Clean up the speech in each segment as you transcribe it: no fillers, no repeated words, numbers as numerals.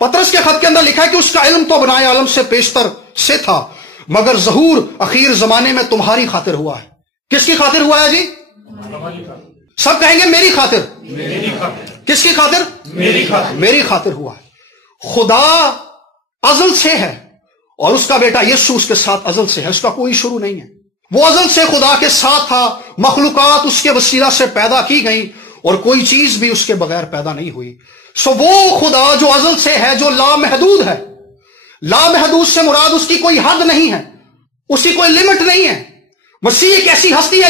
پطرس کے خط کے اندر لکھا ہے کہ اس کا علم تو بنائے عالم سے پیشتر سے تھا، مگر ظہور اخیر زمانے میں تمہاری خاطر ہوا ہے۔ کس کی خاطر ہوا ہے جی؟ سب کہیں گے میری خاطر۔ کس کی خاطر؟ میری خاطر ہوا ہے۔ خدا ازل سے ہے اور اس کا بیٹا یسوع اس کے ساتھ ازل سے ہے، اس کا کوئی شروع نہیں ہے۔ وہ ازل سے خدا کے ساتھ تھا، مخلوقات اس کے وسیلہ سے پیدا کی گئی اور کوئی چیز بھی اس کے بغیر پیدا نہیں ہوئی۔ سو وہ خدا جو ازل سے ہے، جو لامحدود ہے، لامحدود سے مراد اس کی کوئی حد نہیں ہے، اس کی کوئی لمٹ نہیں ہے۔ مسیح ایک ایسی ہستی ہے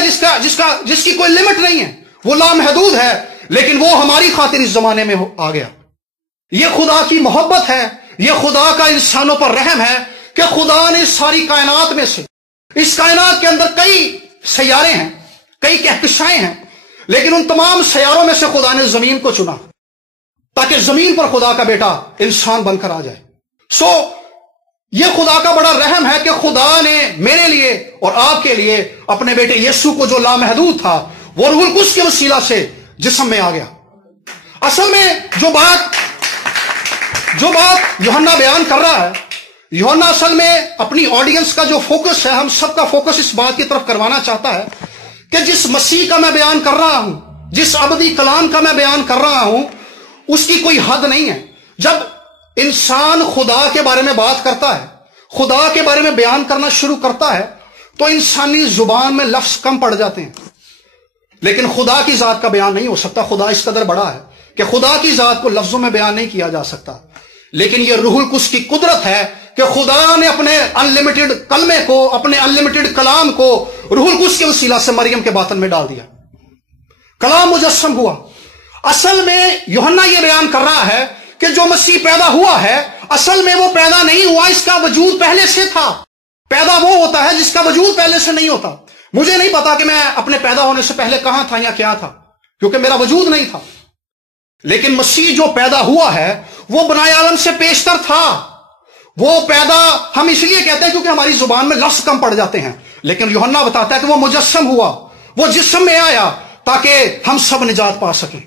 جس کی کوئی لمٹ نہیں ہے، وہ لامحدود ہے، لیکن وہ ہماری خاطر اس زمانے میں آ گیا۔ یہ خدا کی محبت ہے، یہ خدا کا انسانوں پر رحم ہے کہ خدا نے ساری کائنات میں سے، اس کائنات کے اندر کئی سیارے ہیں، کئی کہکشائیں ہیں، لیکن ان تمام سیاروں میں سے خدا نے زمین کو چنا تاکہ زمین پر خدا کا بیٹا انسان بن کر آ جائے۔ سو یہ خدا کا بڑا رحم ہے کہ خدا نے میرے لیے اور آپ کے لیے اپنے بیٹے یسوع کو، جو لامحدود تھا، وہ روح القدس کے وسیلہ سے جسم میں آ گیا۔ اصل میں جو بات یوحنا بیان کر رہا ہے، یوحنا اصل میں اپنی آڈینس کا جو فوکس ہے، ہم سب کا فوکس اس بات کی طرف کروانا چاہتا ہے کہ جس مسیح کا میں بیان کر رہا ہوں، جس ابدی کلام کا میں بیان کر رہا ہوں، اس کی کوئی حد نہیں ہے۔ جب انسان خدا کے بارے میں بات کرتا ہے، خدا کے بارے میں بیان کرنا شروع کرتا ہے، تو انسانی زبان میں لفظ کم پڑ جاتے ہیں، لیکن خدا کی ذات کا بیان نہیں ہو سکتا۔ خدا اس قدر بڑا ہے کہ خدا کی ذات کو لفظوں میں بیان نہیں کیا جا سکتا، لیکن یہ روح القدس کی قدرت ہے کہ خدا نے اپنے انلمیٹڈ کلمے کو، اپنے انلمیٹڈ کلام کو روح القدس کے وسیلہ سے مریم کے باطن میں ڈال دیا، کلام مجسم ہوا۔ اصل میں یوحنا یہ بیان کر رہا ہے کہ جو مسیح پیدا ہوا ہے، اصل میں وہ پیدا نہیں ہوا، اس کا وجود پہلے سے تھا۔ پیدا وہ ہوتا ہے جس کا وجود پہلے سے نہیں ہوتا۔ مجھے نہیں پتا کہ میں اپنے پیدا ہونے سے پہلے کہاں تھا یا کیا تھا، کیونکہ میرا وجود نہیں تھا، لیکن مسیح جو پیدا ہوا ہے وہ بنائے عالم سے پیشتر تھا۔ وہ پیدا ہم اس لیے کہتے ہیں کیونکہ ہماری زبان میں لفظ کم پڑ جاتے ہیں، لیکن یوحنا بتاتا ہے کہ وہ مجسم ہوا، وہ جسم میں آیا تاکہ ہم سب نجات پا سکیں۔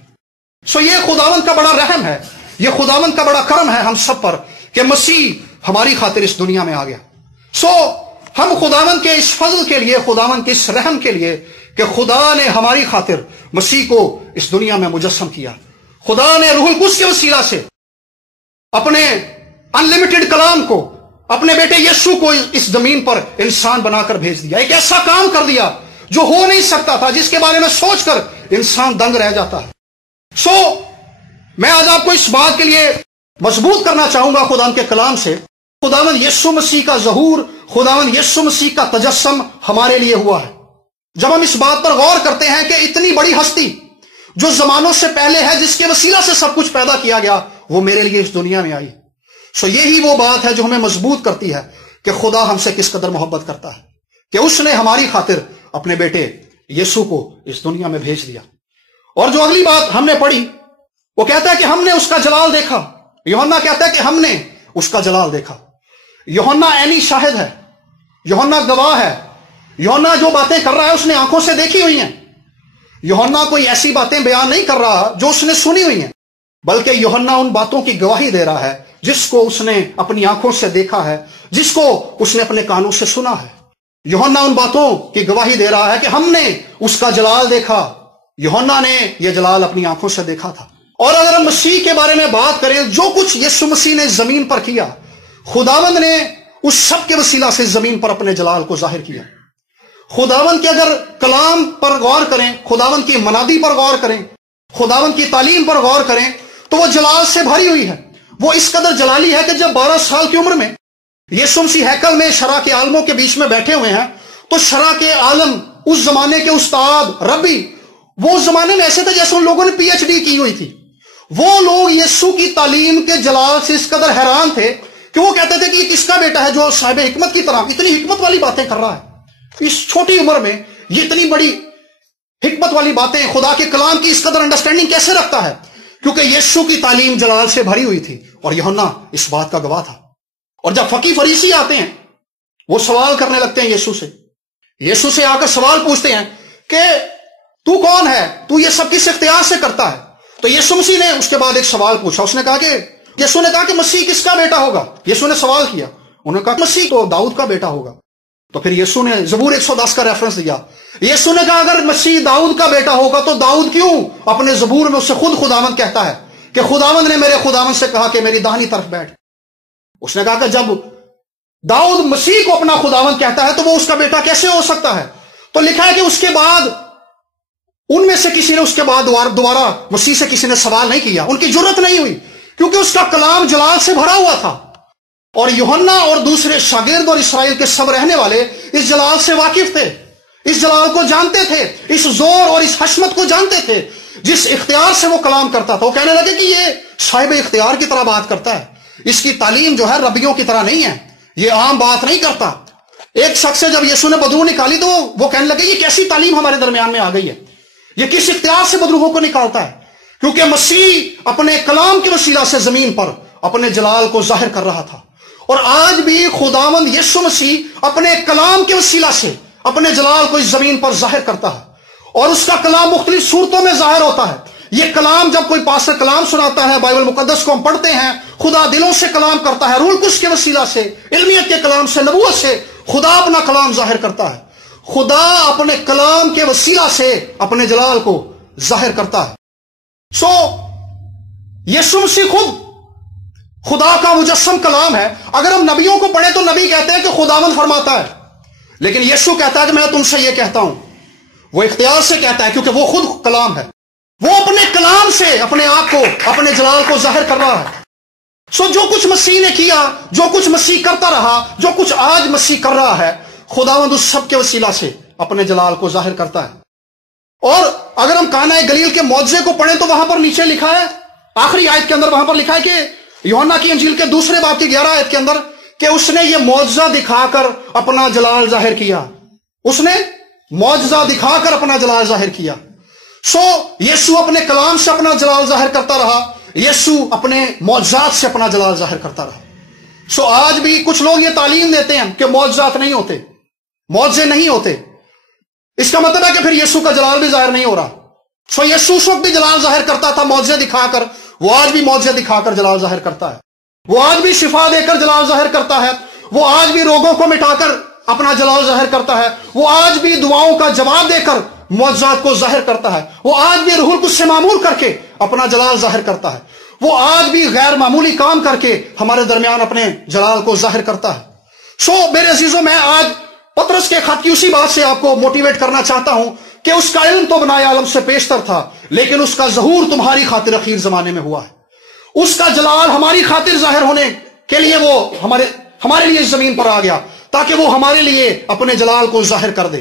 سو یہ خداوند کا بڑا رحم ہے، یہ خداوند کا بڑا کرم ہے ہم سب پر کہ مسیح ہماری خاطر اس دنیا میں آ گیا۔ سو ہم خداوند کے اس فضل کے لیے، خداوند کے اس رحم کے لیے کہ خدا نے ہماری خاطر مسیح کو اس دنیا میں مجسم کیا، خدا نے روح القدس کے وسیلہ سے اپنے انلمیٹڈ کلام کو، اپنے بیٹے یسوع کو اس زمین پر انسان بنا کر بھیج دیا، ایک ایسا کام کر دیا جو ہو نہیں سکتا تھا، جس کے بارے میں سوچ کر انسان دنگ رہ جاتا ہے۔ سو میں آج آپ کو اس بات کے لیے مضبوط کرنا چاہوں گا خداوند کے کلام سے، خداوند یسوع مسیح کا ظہور، خداوند یسوع مسیح کا تجسم ہمارے لیے ہوا ہے۔ جب ہم اس بات پر غور کرتے ہیں کہ اتنی بڑی ہستی جو زمانوں سے پہلے ہے، جس کے وسیلہ سے سب کچھ پیدا کیا گیا، وہ میرے لیے اس دنیا میں آئی، سو یہی وہ بات ہے جو ہمیں مضبوط کرتی ہے کہ خدا ہم سے کس قدر محبت کرتا ہے کہ اس نے ہماری خاطر اپنے بیٹے یسوع کو اس دنیا میں بھیج دیا۔ اور جو اگلی بات ہم نے پڑھی، وہ کہتا ہے کہ ہم نے اس کا جلال دیکھا۔ یوحنا کہتا ہے کہ ہم نے اس کا جلال دیکھا۔ یوحنا عینی شاہد ہے، یوحنا گواہ ہے، یوحنا جو باتیں کر رہا ہے اس نے آنکھوں سے دیکھی ہوئی ہیں۔ یوحنا کوئی ایسی باتیں بیان نہیں کر رہا جو اس نے سنی ہوئی ہیں، بلکہ یوحنا ان باتوں کی گواہی دے رہا ہے جس کو اس نے اپنی آنکھوں سے دیکھا ہے، جس کو اس نے اپنے کانوں سے سنا ہے۔ یوحنا ان باتوں کی گواہی دے رہا ہے کہ ہم نے اس کا جلال دیکھا۔ یوحنا نے یہ جلال اپنی آنکھوں سے دیکھا تھا۔ اور اگر ہم مسیح کے بارے میں بات کریں، جو کچھ یسوع مسیح نے زمین پر کیا، خداوند نے اس سب کے وسیلہ سے زمین پر اپنے جلال کو ظاہر کیا۔ خداوند کے اگر کلام پر غور کریں، خداوند کی منادی پر غور کریں، خداوند کی تعلیم پر غور کریں، تو وہ جلال سے بھری ہوئی ہے۔ وہ اس قدر جلالی ہے کہ جب 12 سال کی عمر میں یسوع مسیح ہیکل میں شرح کے عالموں کے بیچ میں بیٹھے ہوئے ہیں، تو شرح کے عالم، اس زمانے کے استاد، ربی، وہ اس زمانے میں ایسے تھے جیسے ان لوگوں نے پی ایچ ڈی کی ہوئی تھی۔ وہ لوگ یسوع کی تعلیم کے جلال سے اس قدر حیران تھے کہ وہ کہتے تھے کہ یہ کس کا بیٹا ہے جو صاحب حکمت کی طرح اتنی حکمت والی باتیں کر رہا ہے، اس چھوٹی عمر میں یہ اتنی بڑی حکمت والی باتیں، خدا کے کلام کی اس قدر انڈرسٹینڈنگ کیسے رکھتا ہے؟ کیونکہ یسوع کی تعلیم جلال سے بھری ہوئی تھی، اور یوحنا اس بات کا گواہ تھا۔ اور جب فقی فریسی آتے ہیں، وہ سوال کرنے لگتے ہیں یسوع سے آ کر سوال پوچھتے ہیں کہ تو کون ہے، تو یہ سب کس اختیار سے کرتا ہے؟ تو یسوع مسیح نے اس کے بعد ایک سوال پوچھا. اس نے کہا کہ یسوع نے کہا کہ مسیح کس کا بیٹا ہوگا؟ یسوع نے سوال کیا. انہوں نے کہا مسیح تو داؤد کا بیٹا ہوگا. تو پھر یسوع نے زبور 110 کا ریفرنس دیا. یسوع نے کہا اگر مسیح داؤد کا بیٹا ہوگا تو داؤد کیوں اپنے زبور میں اس سے خود خداوند کہتا ہے کہ خداوند نے میرے خداوند سے کہا کہ میری داہنی طرف بیٹھ؟ اس نے کہا کہ جب داؤد مسیح کو اپنا خداوند کہتا ہے تو وہ اس کا بیٹا کیسے ہو سکتا ہے؟ تو لکھا ہے کہ اس کے بعد ان میں سے کسی نے اس کے بعد دوبارہ مسیح سے کسی نے سوال نہیں کیا. ان کی جرت نہیں ہوئی کیونکہ اس کا کلام جلال سے بھرا ہوا تھا. اور یوحنا اور دوسرے شاگرد اور اسرائیل کے سب رہنے والے اس جلال سے واقف تھے، اس جلال کو جانتے تھے، اس زور اور اس حشمت کو جانتے تھے جس اختیار سے وہ کلام کرتا تھا. وہ کہنے لگے کہ یہ صاحب اختیار کی طرح بات کرتا ہے، اس کی تعلیم جو ہے ربیوں کی طرح نہیں ہے، یہ عام بات نہیں کرتا. ایک شخص سے جب یسوع نے بدبو نکالی تو وہ کہنے لگے یہ کیسی تعلیم ہمارے درمیان میں آ گئی ہے، یہ کس اختیار سے بدبو کو نکالتا ہے؟ کیونکہ مسیح اپنے کلام کے وسیلہ سے زمین پر اپنے جلال کو ظاہر کر رہا تھا. اور آج بھی خداوند یسوع مسیح اپنے کلام کے وسیلہ سے اپنے جلال کو اس زمین پر ظاہر کرتا ہے. اور اس کا کلام مختلف صورتوں میں ظاہر ہوتا ہے. یہ کلام جب کوئی پاسٹر کلام سناتا ہے، بائبل مقدس کو ہم پڑھتے ہیں، خدا دلوں سے کلام کرتا ہے، روح القدس کے وسیلہ سے، علمیت کے کلام سے، نبوت سے خدا اپنا کلام ظاہر کرتا ہے. خدا اپنے کلام کے وسیلہ سے اپنے جلال کو ظاہر کرتا ہے. یسوع مسیح خود خدا کا مجسم کلام ہے. اگر ہم نبیوں کو پڑھیں تو نبی کہتے ہیں کہ خداوند فرماتا ہے، لیکن یسوع کہتا ہے کہ میں تم سے یہ کہتا ہوں. وہ اختیار سے کہتا ہے کیونکہ وہ خود کلام ہے. وہ اپنے کلام سے اپنے آپ کو، اپنے جلال کو ظاہر کر رہا ہے. جو کچھ مسیح نے کیا، جو کچھ مسیح کرتا رہا، جو کچھ آج مسیح کر رہا ہے، خداوند اس سب کے وسیلہ سے اپنے جلال کو ظاہر کرتا ہے. اور اگر ہم کانا گلیل کے معجزے کو پڑھیں تو وہاں پر نیچے لکھا ہے، آخری آیت کے اندر وہاں پر لکھا ہے کہ یوحنا کی انجیل کے 2 باب کی 11 آیت کے اندر کہ اس نے یہ معجزہ دکھا کر اپنا جلال ظاہر کیا. اس نے معجزہ دکھا کر اپنا جلال ظاہر کیا. یسوع اپنے کلام سے اپنا جلال ظاہر کرتا رہا، یسوع اپنے معجزات سے اپنا جلال ظاہر کرتا رہا. آج بھی کچھ لوگ یہ تعلیم دیتے ہیں کہ معجزات نہیں ہوتے، معجزے نہیں ہوتے. اس کا مطلب ہے کہ پھر یسوع کا جلال بھی ظاہر نہیں ہو رہا. یسوع اس وقت بھی جلال ظاہر کرتا تھا معجزے دکھا کر، وہ آج بھی معجزے دکھا کر جلال ظاہر کرتا ہے. وہ آج بھی شفا دے کر جلال ظاہر کرتا ہے. وہ آج بھی روگوں کو مٹا کر اپنا جلال ظاہر کرتا ہے. وہ آج بھی دعاؤں کا جواب دے کر معجزات کو ظاہر کرتا ہے. وہ آج بھی روح القدس سے معمول کر کے اپنا جلال ظاہر کرتا ہے. وہ آج بھی غیر معمولی کام کر کے ہمارے درمیان اپنے جلال کو ظاہر کرتا ہے. میرے عزیزوں، میں آج پطرس کے خط کی اسی بات سے آپ کو موٹیویٹ کرنا چاہتا ہوں کہ اس کا علم تو بنائے عالم سے پیشتر تھا، لیکن اس کا ظہور تمہاری خاطر اخیر زمانے میں ہوا ہے. اس کا جلال ہماری خاطر ظاہر ہونے کے لیے وہ ہمارے لیے اس زمین پر آ گیا تاکہ وہ ہمارے لیے اپنے جلال کو ظاہر کر دے.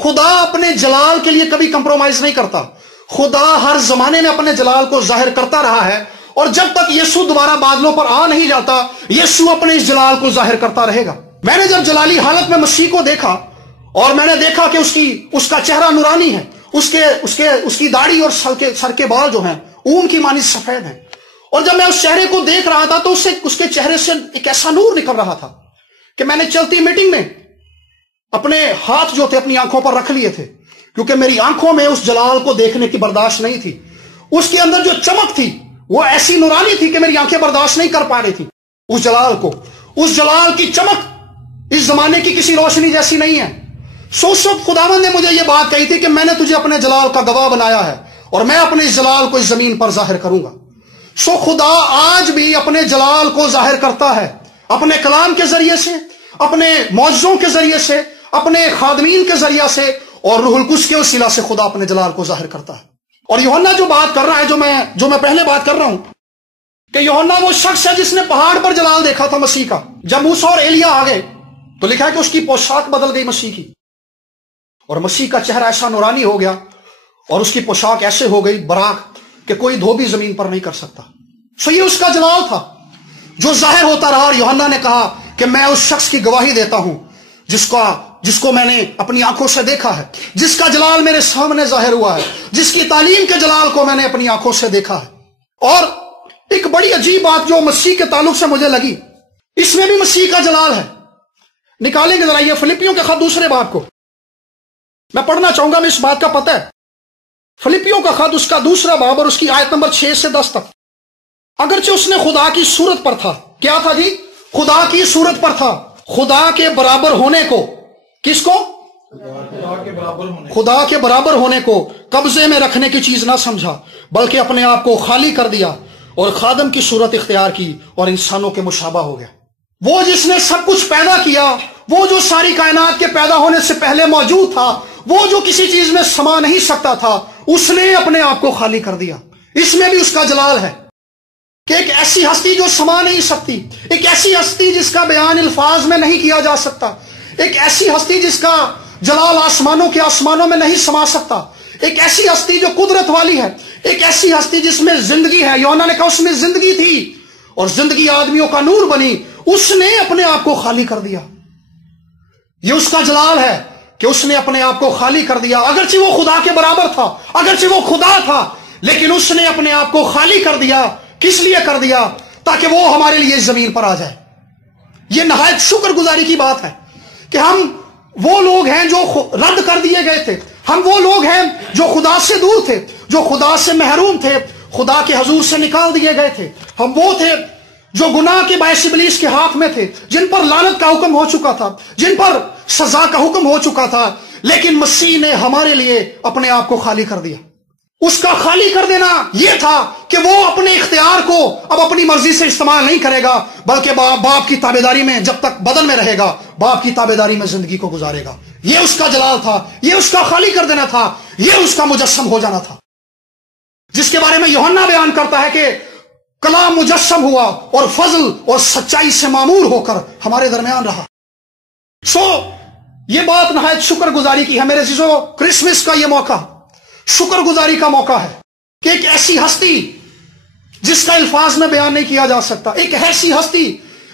خدا اپنے جلال کے لیے کبھی کمپرومائز نہیں کرتا. خدا ہر زمانے میں اپنے جلال کو ظاہر کرتا رہا ہے، اور جب تک یسوع دوبارہ بادلوں پر آ نہیں جاتا یسوع اپنے اس جلال کو ظاہر کرتا رہے گا. میں نے جب جلالی حالت میں مسیح کو دیکھا اور میں نے دیکھا کہ اس کا چہرہ نورانی ہے، اس کی داڑھی اور سر کے بال جو ہیں اون کی مانند سفید ہیں، اور جب میں اس چہرے کو دیکھ رہا تھا تو اس کے چہرے سے ایک ایسا نور نکل رہا تھا کہ میں نے چلتی میٹنگ میں اپنے ہاتھ جو تھے اپنی آنکھوں پر رکھ لیے تھے، کیونکہ میری آنکھوں میں اس جلال کو دیکھنے کی برداشت نہیں تھی. اس کے اندر جو چمک تھی وہ ایسی نورانی تھی کہ میری آنکھیں برداشت نہیں کر پا رہی تھی اس جلال کو. اس جلال کی چمک اس زمانے کی کسی روشنی جیسی نہیں ہے. اس وقت خداوند نے مجھے یہ بات کہی تھی کہ میں نے تجھے اپنے جلال کا گواہ بنایا ہے اور میں اپنے اس جلال کو اس زمین پر ظاہر کروں گا. خدا آج بھی اپنے جلال کو ظاہر کرتا ہے، اپنے کلام کے ذریعے سے، اپنے معجزوں کے ذریعے سے، اپنے خادمین کے ذریعے سے، اور روح القدس کے وسیلہ سے خدا اپنے جلال کو ظاہر کرتا ہے. اور یوحنا جو بات کر رہا ہے، جو میں پہلے بات کر رہا ہوں کہ یوحنا وہ شخص ہے جس نے پہاڑ پر جلال دیکھا تھا مسیح کا. جب موسیٰ اور ایلیا آ گئے تو لکھا ہے کہ اس کی پوشاک بدل گئی مسیح کی، اور مسیح کا چہرہ ایسا نورانی ہو گیا اور اس کی پوشاک ایسے ہو گئی براق کہ کوئی دھوبی زمین پر نہیں کر سکتا. یہ اس کا جلال تھا جو ظاہر ہوتا رہا. اور یوحنا نے کہا کہ میں اس شخص کی گواہی دیتا ہوں جس کو میں نے اپنی آنکھوں سے دیکھا ہے، جس کا جلال میرے سامنے ظاہر ہوا ہے، جس کی تعلیم کے جلال کو میں نے اپنی آنکھوں سے دیکھا ہے. اور ایک بڑی عجیب بات جو مسیح کے تعلق سے مجھے لگی، اس میں بھی مسیح کا جلال ہے. نکالیں گے ذرا یہ فلپیوں کے خط 2 باب کو، میں پڑھنا چاہوں گا، میں اس بات کا پتہ ہے فلپیوں کا خط اس کا 2 باب اور اس کی آیت نمبر 6 سے 10 تک. اگرچہ اس نے خدا کی صورت پر تھا. کیا تھا جی؟ خدا کی صورت پر تھا. خدا کے برابر ہونے کو، کس کو؟ خدا کے برابر ہونے کو قبضے میں رکھنے کی چیز نہ سمجھا، بلکہ اپنے آپ کو خالی کر دیا اور خادم کی صورت اختیار کی اور انسانوں کے مشابہ ہو گیا. وہ جس نے سب کچھ پیدا کیا، وہ جو ساری کائنات کے پیدا ہونے سے پہلے موجود تھا، وہ جو کسی چیز میں سما نہیں سکتا تھا، اس نے اپنے آپ کو خالی کر دیا. اس میں بھی اس کا جلال ہے کہ ایک ایسی ہستی جو سما نہیں سکتی، ایک ایسی ہستی جس کا بیان الفاظ میں نہیں کیا جا سکتا، ایک ایسی ہستی جس کا جلال آسمانوں کے آسمانوں میں نہیں سما سکتا، ایک ایسی ہستی جو قدرت والی ہے، ایک ایسی ہستی جس میں زندگی ہے. یوحنا نے کہا اس میں زندگی تھی اور زندگی آدمیوں کا نور بنی. اس نے اپنے آپ کو خالی کر دیا. یہ اس کا جلال ہے کہ اس نے اپنے آپ کو خالی کر دیا. اگرچہ وہ خدا کے برابر تھا، اگرچہ وہ خدا تھا، لیکن اس نے اپنے آپ کو خالی کر دیا. کس لیے کر دیا؟ تاکہ وہ ہمارے لیے زمین پر آ جائے. یہ نہایت شکر گزاری کی بات ہے کہ ہم وہ لوگ ہیں جو رد کر دیے گئے تھے، ہم وہ لوگ ہیں جو خدا سے دور تھے، جو خدا سے محروم تھے، خدا کے حضور سے نکال دیے گئے تھے. ہم وہ تھے جو گناہ کے باعث ابلیس کے ہاتھ میں تھے، جن پر لعنت کا حکم ہو چکا تھا، جن پر سزا کا حکم ہو چکا تھا. لیکن مسیح نے ہمارے لیے اپنے آپ کو خالی کر دیا. اس کا خالی کر دینا یہ تھا کہ وہ اپنے اختیار کو اب اپنی مرضی سے استعمال نہیں کرے گا، بلکہ باپ کی تابعداری میں جب تک بدن میں رہے گا، باپ کی تابعداری میں زندگی کو گزارے گا. یہ اس کا جلال تھا، یہ اس کا خالی کر دینا تھا، یہ اس کا مجسم ہو جانا تھا، جس کے بارے میں یوحنا بیان کرتا ہے کہ کلام مجسم ہوا اور فضل اور سچائی سے معمور ہو کر ہمارے درمیان رہا. یہ بات نہایت شکر گزاری کی ہے میرے عزیزو. کرسمس کا یہ موقع شکر گزاری کا موقع ہے کہ ایک ایسی ہستی جس کا الفاظ میں بیان نہیں کیا جا سکتا، ایک ایسی ہستی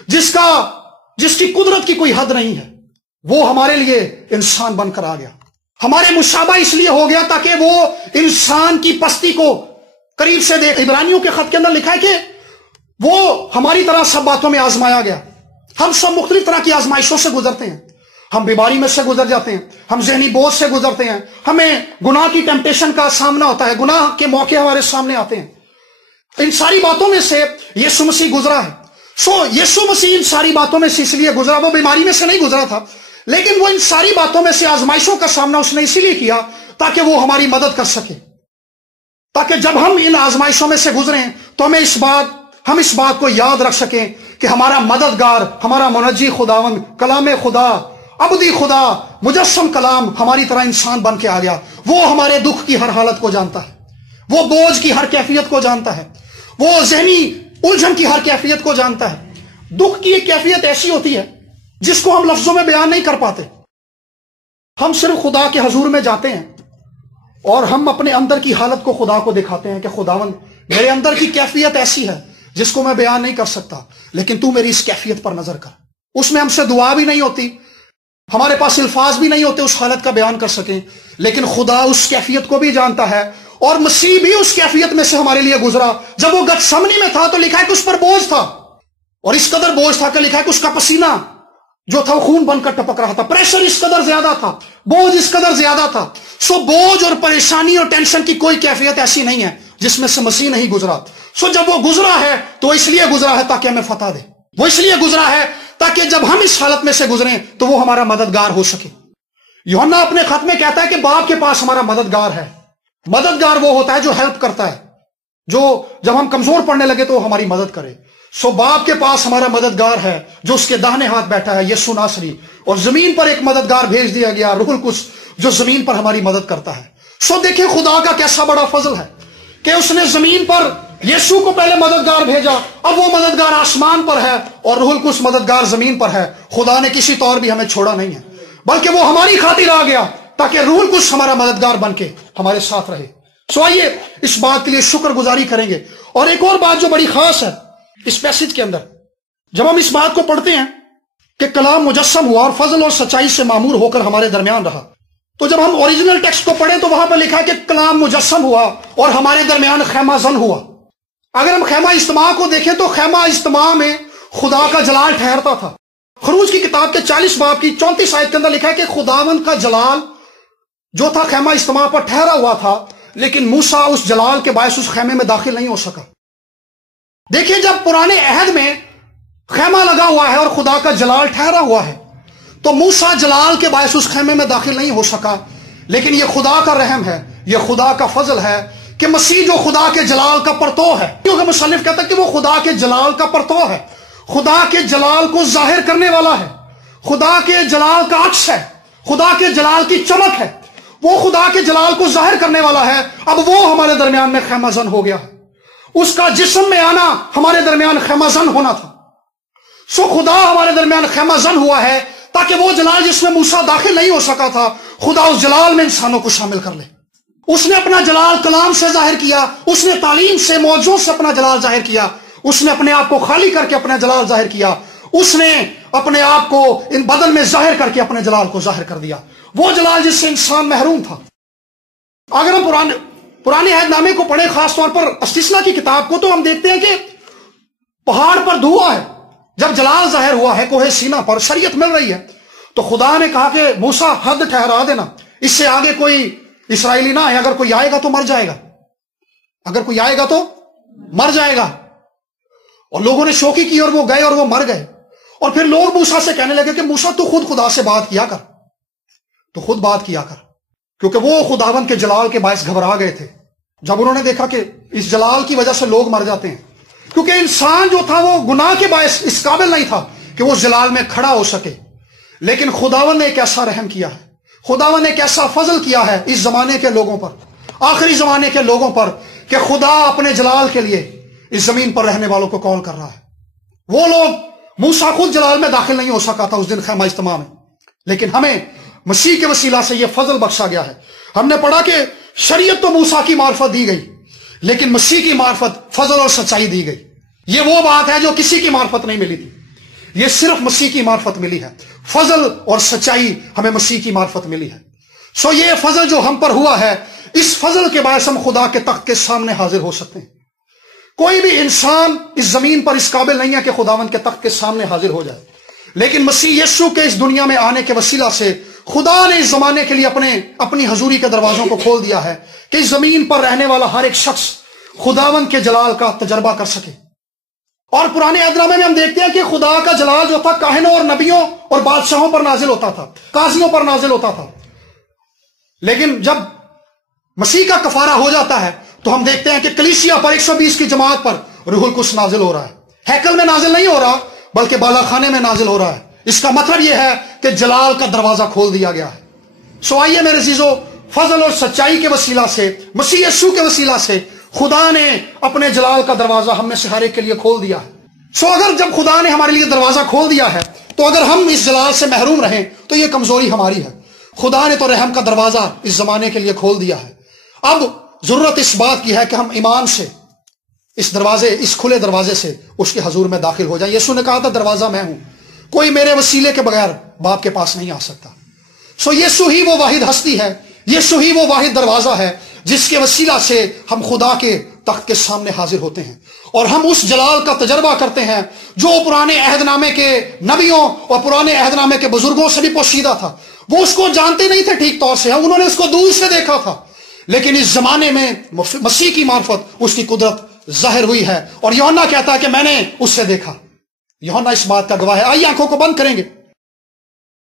جس کی قدرت کی کوئی حد نہیں ہے، وہ ہمارے لیے انسان بن کر آ گیا. ہمارے مشابہ اس لیے ہو گیا تاکہ وہ انسان کی پستی کو قریب سے دیکھ. عبرانیوں کے خط کے اندر لکھا ہے کہ وہ ہماری طرح سب باتوں میں آزمایا گیا. ہم سب مختلف طرح کی آزمائشوں سے گزرتے ہیں. ہم بیماری میں سے گزر جاتے ہیں، ہم ذہنی بوجھ سے گزرتے ہیں، ہمیں گناہ کی ٹیمپٹیشن کا سامنا ہوتا ہے، گناہ کے موقع ہمارے سامنے آتے ہیں. ان ساری باتوں میں سے یسوع مسیح گزرا ہے. یسوع مسیح ان ساری باتوں میں سے اس لیے گزرا، وہ بیماری میں سے نہیں گزرا تھا، لیکن وہ ان ساری باتوں میں سے آزمائشوں کا سامنا اس نے اسی لیے کیا تاکہ وہ ہماری مدد کر سکے، تاکہ جب ہم ان آزمائشوں میں سے گزریں تو ہم اس بات کو یاد رکھ سکیں کہ ہمارا مددگار، ہمارا منجی خداوند، کلام خدا، ابدی خدا، مجسم کلام ہماری طرح انسان بن کے آ گیا. وہ ہمارے دکھ کی ہر حالت کو جانتا ہے، وہ بوجھ کی ہر کیفیت کو جانتا ہے، وہ ذہنی الجھن کی ہر کیفیت کو جانتا ہے. دکھ کی ایک کیفیت ایسی ہوتی ہے جس کو ہم لفظوں میں بیان نہیں کر پاتے. ہم صرف خدا کے حضور میں جاتے ہیں اور ہم اپنے اندر کی حالت کو خدا کو دکھاتے ہیں کہ خداوند میرے اندر کی کیفیت ایسی ہے جس کو میں بیان نہیں کر سکتا، لیکن تو میری اس کیفیت پر نظر کر. اس میں ہم سے دعا بھی نہیں ہوتی، ہمارے پاس الفاظ بھی نہیں ہوتے اس حالت کا بیان کر سکیں، لیکن خدا اس کیفیت کو بھی جانتا ہے. اور مسیح بھی اس کیفیت میں سے ہمارے لیے گزرا. جب وہ گتسمنی میں تھا تو لکھا ہے کہ اس پر بوجھ تھا، اور اس قدر بوجھ تھا کہ لکھا ہے کہ اس کا پسینہ جو تھا وہ خون بن کر ٹپک رہا تھا. پریشر اس قدر زیادہ تھا، بوجھ اس قدر زیادہ تھا. بوجھ اور پریشانی اور ٹینشن کی کوئی کیفیت ایسی نہیں ہے جس میں سے مسیح نہیں گزرا. جب وہ گزرا ہے تو اس لیے گزرا ہے تاکہ ہمیں فتح دے. وہ اس لیے گزرا ہے تاکہ جب ہم اس حالت میں سے گزریں تو وہ ہمارا مددگار ہو سکے. یوحنا اپنے خط میں کہتا ہے کہ باپ کے پاس ہمارا مددگار ہے. مددگار وہ ہوتا ہے جو ہیلپ کرتا ہے، جو جب ہم کمزور پڑنے لگے تو وہ ہماری مدد کرے. باپ کے پاس ہمارا مددگار ہے جو اس کے داہنے ہاتھ بیٹھا ہے، یسوع ناصری. اور زمین پر ایک مددگار بھیج دیا گیا، روح القدس، جو زمین پر ہماری مدد کرتا ہے. دیکھیں خدا کا کیسا بڑا فضل ہے کہ اس نے زمین پر یسوع کو پہلے مددگار بھیجا، اب وہ مددگار آسمان پر ہے اور روح القدس مددگار زمین پر ہے. خدا نے کسی طور بھی ہمیں چھوڑا نہیں ہے، بلکہ وہ ہماری خاطر آ گیا تاکہ روح القدس ہمارا مددگار بن کے ہمارے ساتھ رہے. آئیے اس بات کے لیے شکر گزاری کریں گے. اور ایک اور بات جو بڑی خاص ہے اس پیسج کے اندر، جب ہم اس بات کو پڑھتے ہیں کہ کلام مجسم ہوا اور فضل اور سچائی سے معمور ہو کر ہمارے درمیان رہا، تو جب ہم اوریجنل ٹیکسٹ کو پڑھیں تو وہاں پر لکھا ہے کہ کلام مجسم ہوا اور ہمارے درمیان خیمہ زن ہوا. اگر ہم خیمہ اجتماع کو دیکھیں تو خیمہ اجتماع میں خدا کا جلال ٹھہرتا تھا. خروج کی کتاب کے 40 باب کی 34 آیت کے اندر لکھا ہے کہ خداوند کا جلال جو تھا خیمہ اجتماع پر ٹھہرا ہوا تھا، لیکن موسیٰ اس جلال کے باعث اس خیمے میں داخل نہیں ہو سکا۔ دیکھیں جب پرانے عہد میں خیمہ لگا ہوا ہے اور خدا کا جلال ٹھہرا ہوا ہے تو موسیٰ جلال کے باعث اس خیمے میں داخل نہیں ہو سکا، لیکن یہ خدا کا رحم ہے، یہ خدا کا فضل ہے کہ مسیح جو خدا کے جلال کا پرتو ہے، کیونکہ مصنف کہتا ہے کہ وہ خدا کے جلال کا پرتو ہے، خدا کے جلال کو ظاہر کرنے والا ہے، خدا کے جلال کا عکس ہے، خدا کے جلال کی چمک ہے، وہ خدا کے جلال کو ظاہر کرنے والا ہے۔ اب وہ ہمارے درمیان میں خیمہ زن ہو گیا ہے، اس کا جسم میں آنا ہمارے درمیان خیمہ زن ہونا تھا۔ سو خدا ہمارے درمیان خیمہ زن ہوا ہے تاکہ وہ جلال جس میں موسیٰ داخل نہیں ہو سکا تھا، خدا اس جلال میں انسانوں کو شامل کر لے۔ اس نے اپنا جلال کلام سے ظاہر کیا، اس نے تعلیم سے، موجوں سے اپنا جلال ظاہر کیا، اس نے اپنے آپ کو خالی کر کے اپنا جلال ظاہر کیا، اس نے اپنے آپ کو ان بدن میں ظاہر کر کے اپنے جلال کو ظاہر کر دیا، وہ جلال جس سے انسان محروم تھا۔ اگر ہم پرانے عہد نامے کو پڑھیں، خاص طور پر استثنا کی کتاب کو، تو ہم دیکھتے ہیں کہ پہاڑ پر دھواں ہے، جب جلال ظاہر ہوا ہے کوہ سینا پر، شریعت مل رہی ہے، تو خدا نے کہا کہ موسیٰ حد ٹھہرا دینا، اس سے آگے کوئی اسرائیلی نہ ہے، اگر کوئی آئے گا تو مر جائے گا، اگر کوئی آئے گا تو مر جائے گا۔ اور لوگوں نے شوخی کی اور وہ گئے اور وہ مر گئے، اور پھر لوگ موسیٰ سے کہنے لگے کہ موسیٰ تو خود خدا سے بات کیا کر، تو خود بات کیا کر، کیونکہ وہ خداوند کے جلال کے باعث گھبرا گئے تھے جب انہوں نے دیکھا کہ اس جلال کی وجہ سے لوگ مر جاتے ہیں، کیونکہ انسان جو تھا وہ گناہ کے باعث اس قابل نہیں تھا کہ وہ جلال میں کھڑا ہو سکے۔ لیکن خداوند نے ایک ایسا رحم کیا ہے، خداوند نے ایک ایسا فضل کیا ہے اس زمانے کے لوگوں پر، آخری زمانے کے لوگوں پر، کہ خدا اپنے جلال کے لیے اس زمین پر رہنے والوں کو کال کر رہا ہے۔ وہ لوگ، موسیٰ خود جلال میں داخل نہیں ہو سکا تھا اس دن خیمہ اجتماع میں، لیکن ہمیں مسیح کے وسیلہ سے یہ فضل بخشا گیا ہے۔ ہم نے پڑھا کہ شریعت تو موسیٰ کی معرفت دی گئی، لیکن مسیح کی معرفت فضل اور سچائی دی گئی۔ یہ وہ بات ہے جو کسی کی معرفت نہیں ملی تھی، یہ صرف مسیح کی معرفت ملی ہے، فضل اور سچائی ہمیں مسیح کی معرفت ملی ہے۔ سو یہ فضل جو ہم پر ہوا ہے، اس فضل کے باعث ہم خدا کے تخت کے سامنے حاضر ہو سکتے ہیں۔ کوئی بھی انسان اس زمین پر اس قابل نہیں ہے کہ خداوند کے تخت کے سامنے حاضر ہو جائے، لیکن مسیح یسوع کے اس دنیا میں آنے کے وسیلہ سے خدا نے اس زمانے کے لیے اپنی حضوری کے دروازوں کو کھول دیا ہے کہ اس زمین پر رہنے والا ہر ایک شخص خداوند کے جلال کا تجربہ کر سکے۔ اور پرانے عہد نامے میں ہم دیکھتے ہیں کہ خدا کا جلال جو تھا کاہنوں اور نبیوں اور بادشاہوں پر نازل ہوتا تھا، قاضیوں پر نازل ہوتا تھا، لیکن جب مسیح کا کفارہ ہو جاتا ہے تو ہم دیکھتے ہیں کہ کلیسیا پر 120 کی جماعت پر روح القدس نازل ہو رہا ہے۔ ہیکل میں نازل نہیں ہو رہا بلکہ بالا خانے میں نازل ہو رہا ہے۔ اس کا مطلب یہ ہے کہ جلال کا دروازہ کھول دیا گیا ہے۔ سو آئیے میرے عزیزو، فضل اور سچائی کے وسیلہ سے، مسیح یسوع کے وسیلہ سے خدا نے اپنے جلال کا دروازہ ہم میں سے ہر ایک کے لیے کھول دیا ہے۔ سو اگر جب خدا نے ہمارے لیے دروازہ کھول دیا ہے تو اگر ہم اس جلال سے محروم رہیں تو یہ کمزوری ہماری ہے۔ خدا نے تو رحم کا دروازہ اس زمانے کے لیے کھول دیا ہے۔ اب ضرورت اس بات کی ہے کہ ہم ایمان سے اس کھلے دروازے سے اس کے حضور میں داخل ہو جائیں۔ یسوع نے کہا تھا دروازہ میں ہوں، کوئی میرے وسیلے کے بغیر باپ کے پاس نہیں آ سکتا۔ سو یسوع ہی وہ واحد ہستی ہے، یسوع ہی وہ واحد دروازہ ہے جس کے وسیلہ سے ہم خدا کے تخت کے سامنے حاضر ہوتے ہیں اور ہم اس جلال کا تجربہ کرتے ہیں جو پرانے عہد نامے کے نبیوں اور پرانے عہد نامے کے بزرگوں سے بھی پوشیدہ تھا۔ وہ اس کو جانتے نہیں تھے ٹھیک طور سے، انہوں نے اس کو دور سے دیکھا تھا، لیکن اس زمانے میں مسیح کی معرفت، اس کی قدرت ظاہر ہوئی ہے، اور یوحنا کہتا ہے کہ میں نے اس سے دیکھا۔ یوحنا اس بات کا گواہ ہے۔ آئیے آنکھوں کو بند کریں گے۔